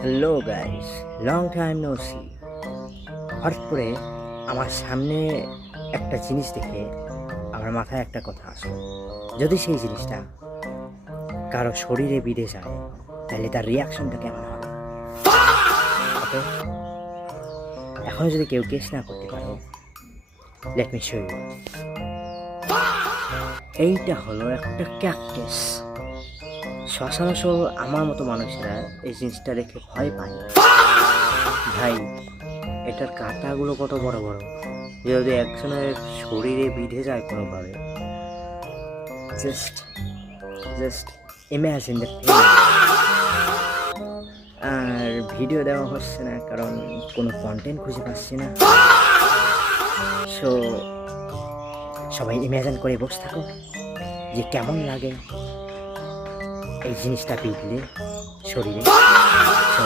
Hello guys, long time no see. হঠাৎ করে আমার সামনে একটা জিনিস দেখে আমার মাথায় একটা কথা আসলো। যদি সেই জিনিসটা কারো শরীরে বিঁধে যায় তাহলে তার রিয়াকশনটা কেমন হবে? ওকে, এখনো যদি কেউ গেস না করতে পারো, লেট মি শো ইউ। এইটা হলো একটা ক্যাকটাস। সচরাচর আমার মতো মানুষেরা এই জিনিসটা দেখে ভয় পায়। ভাই, এটার কাঁটাগুলো কত বড় বড়, যদি একজনের শরীরে বিঁধে যায় কোনোভাবে, just just imagine the pain. আর ভিডিও দেওয়া হচ্ছে না কারণ কোনো কন্টেন্ট খুঁজে পাচ্ছি না। সো সবাই ইম্যাজিন করে বসে থাকো যে কেমন লাগে এই জিনিসটা বিঁধলে শরীরে। সো